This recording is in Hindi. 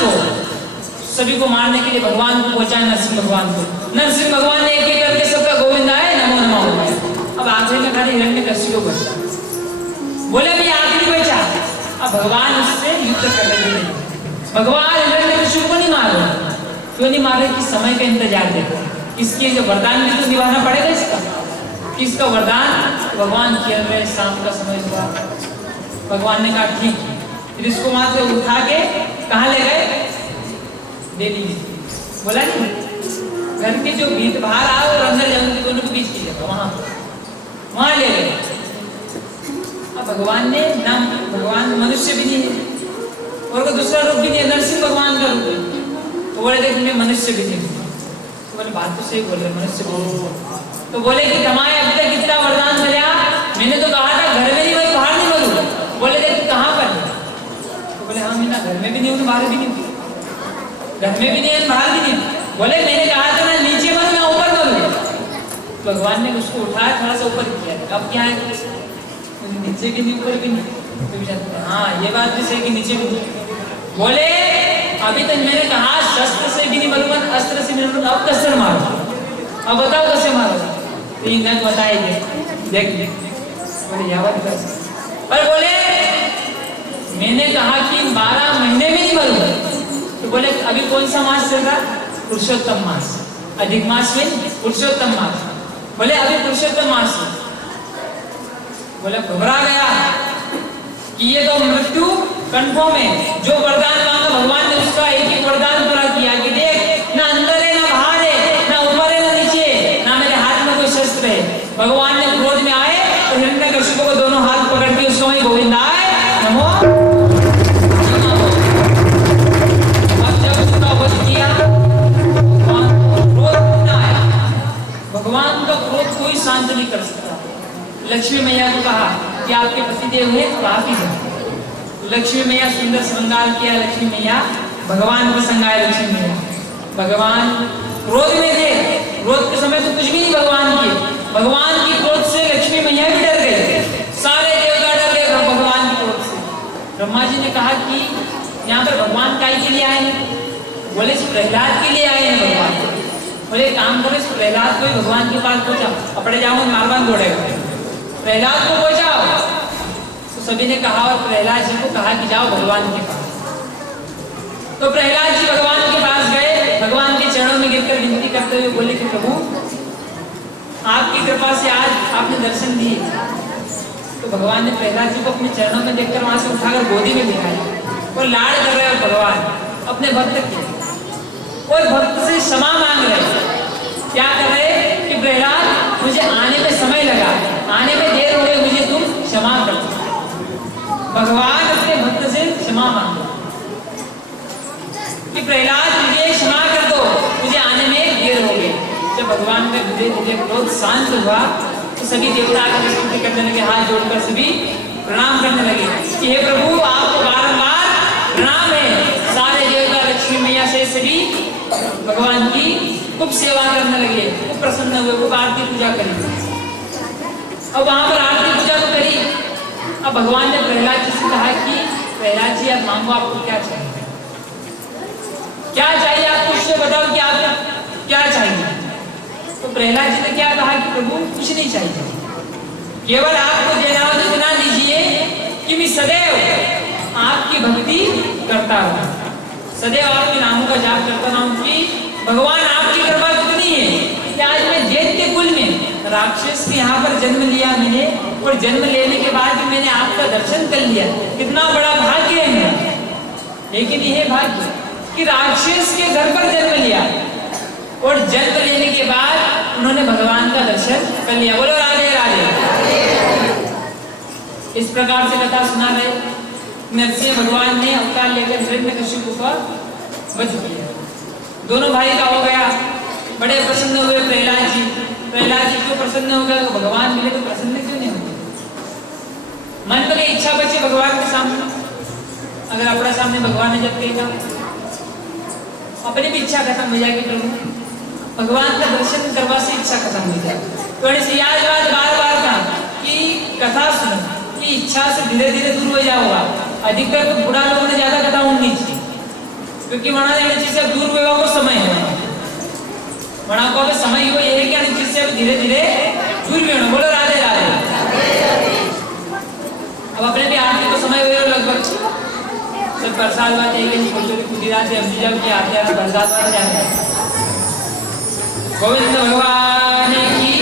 को सभी को मारने के लिए भगवान को पहुंचाया, नरसिंह भगवान को। नरसिंह भगवान ने एक एक करके सबका गोविंदाय नमो नमः हो गया। अब आखिरी में खाली हिरण्यकशिपु को बचा, बोले भी आखिरी बचा। अब भगवान उससे युद्ध कर रहे थे। भगवान हिरण्यकशिपु को नहीं मार रहे। क्यों नहीं मार रहे? कि समय का इंतजार देखो, इसके जो वरदान भी तो निभाना पड़ेगा इसका। किसका वरदान? भगवान खेल रहे, शाम का समय हुआ, भगवान ने कहा ठीक है। फिर इसको वहां से उठा के कहाँ ले गए? डेली बोला नहीं, घर के जो भीत बाहर आओ और अंदर जाऊंगी दोनों के बीच की जगह वहां ले गए। अब भगवान ने नाम, भगवान मनुष्य भी नहीं है और कोई दूसरा रूप भी नहीं है, नरसिंह भगवान का रूप है। तो बोले देख मैं मनुष्य भी नहीं। तो बोले बात तो सही बोल रहे, मनुष्य भी। तो बोले कि तुम्हारे अभी तक कितना वरदान मिला? मैंने तो कहा था घर में नहीं मरू, बाहर नहीं मरू। बोले देख कहाँ पर? तो बोले हाँ मैं ना घर में भी नहीं हूँ, बाहर भी नहीं हूँ, घर में भी नहीं है, बाहर भी नहीं। बोले मैंने कहा था ना नीचे मरू, मैं ऊपर मरू। भगवान ने उसको उठाया, थोड़ा सा ऊपर किया। अब क्या है? नीचे भी नहीं, ऊपर भी नहीं। तो हाँ ये बात भी सही कि नीचे भी नहीं। बोले अभी तक मैंने कहा शस्त्र से भी नहीं मरूंगा, अस्त्र से नहीं मरूंगा, अब कसर मारो। अब बताओ कैसे मारो? तो ये नग बताएंगे, देख बोले यावत कर। पर बोले मैंने कहा कि 12 महीने में नहीं मरूंगा। तो बोले अभी कौन सा मास चल रहा? पुरुषोत्तम मास। अधिक मास में पुरुषोत्तम मास। बोले अभी पुरुषोत्तम मास। बोले घबरा गया कि ये तो मृत्यु कंफर्म है। जो वरदान मांगा भगवान ने उसका एक ही वरदान पूरा किया कि देख ना अंदर है ना बाहर है, ना ऊपर है ना नीचे, ना मेरे हाथ में कोई शस्त्र है। भगवान ने क्रोध में आए और हिरण्यकशिपु को दोनों हाथ पकड़ के उसको वहीं गोविंदाय नमो। अब जब उसका वध किया क्रोध न आया। भगवान का क्रोध कोई शांत नहीं कर सकता। लक्ष्मी मैया को कहा कि आपके पतिदेव हैं तो आप ही जाओ। लक्ष्मी मैया सुंदर श्रृंगार किया। लक्ष्मी मैया भगवान को संगाए। लक्ष्मी मैया भगवान क्रोध में थे। क्रोध के समय तो कुछ भी नहीं भगवान की। भगवान की क्रोध से लक्ष्मी मैया भी डर गए, सारे देवता डर गए भगवान की क्रोध से। ब्रह्मा जी ने कहा कि यहाँ पर भगवान काय के लिए आए हैं? बोले प्रहलाद के लिए आए हैं भगवान। बोले काम करो प्रहलाद को ही भगवान के पास पहुंचाओ, अपने जाओ मारवान दौड़ेगा, प्रहलाद को पहुंचाओ। तो सभी ने कहा और प्रहलाद जी को कहा कि जाओ भगवान के पास। तो प्रहलाद जी भगवान के पास गए, भगवान के चरणों में गिरकर विनती करते हुए बोले कि प्रभु आपकी कृपा से आज आपने दर्शन दिए। तो भगवान ने प्रहलाद जी को अपने चरणों में देखकर वहां से उठाकर गोदी में बिठाया और लाड़ कर रहे हैं भगवान अपने भक्त के, और भक्त से क्षमा मांग रहे। क्या कर रहे कि प्रहलाद मुझे आने में समय लगा, आने में देर हो गई, मुझे तुम क्षमा कर दो। भगवान अपने भक्त से क्षमा मांगो कि प्रहलाद मुझे क्षमा कर दो, मुझे आने में देर हो गई। जब भगवान का धीरे धीरे क्रोध शांत हुआ तो सभी देवता आकर स्तुति करने लगे, हाथ जोड़कर सभी प्रणाम करने लगे कि हे प्रभु आपको बारंबार प्रणाम है। सारे देवता लक्ष्मी मैया से सभी भगवान की खूब सेवा करने लगे, खूब प्रसन्न हुए, खूब आरती पूजा करी। अब वहां पर आरती पूजा तो करी। अब भगवान ने प्रहलाद जी से कहा कि प्रहलाद जी आप मांगो, आपको क्या चाहिए, क्या चाहिए आपको, उससे बताओ कि आपको क्या चाहिए। तो प्रहलाद जी ने क्या कहा कि प्रभु कुछ नहीं चाहिए, केवल आपको देना हो तो इतना दीजिए कि मैं सदैव आपकी भक्ति करता हूँ, सदैव आपके नामों का जाप करता रहूं। कि भगवान आपकी कृपा कितनी है कि आज मैं दैत्य कुल में राक्षस के यहाँ पर जन्म लिया मैंने, और जन्म लेने के बाद मैंने आपका दर्शन कर लिया। कितना बड़ा भाग्य है मेरा। लेकिन यह भाग्य कि राक्षस के घर पर जन्म लिया और जन्म लेने के बाद उन्होंने भगवान का दर्शन कर लिया। बोलो राधे राधे। इस प्रकार से कथा सुना रहे। नरसिंह भगवान ने अवतार लेकर हिरण्यकशिपु का वध किया। दोनों भाई का हो गया। बड़े प्रसन्न हुए प्रहलाद जी। प्रहलाद जी क्यों प्रसन्न हो गए? भगवान मिले तो प्रसन्न क्यों नहीं होते? मन में इच्छा बची भगवान के सामने। अगर अपने सामने भगवान ने जब कहेगा अपनी भी इच्छा खत्म हो जाएगी, प्रभु भगवान का दर्शन करवा से इच्छा खत्म हो जाए। तो ऐसी याद बार बार था कि कथा सुनो कि इच्छा से धीरे धीरे दूर हो जाओगा। अधिकतर तो बूढ़ा लोगों ने ज्यादा कथा सुननी चाहिए। क्योंकि वहां जाने चीज से दूर हुए को समय है वहां को समय हो ये है कि अन्य चीज से धीरे धीरे दूर भी होना। बोलो राधे राधे। अब अपने भी आरती को समय हुए लगभग सब प्रसाद वाले जाएंगे छोटी खुदी रात हम जब के आते हैं प्रसाद वाले जाते हैं। गोविंद भगवान की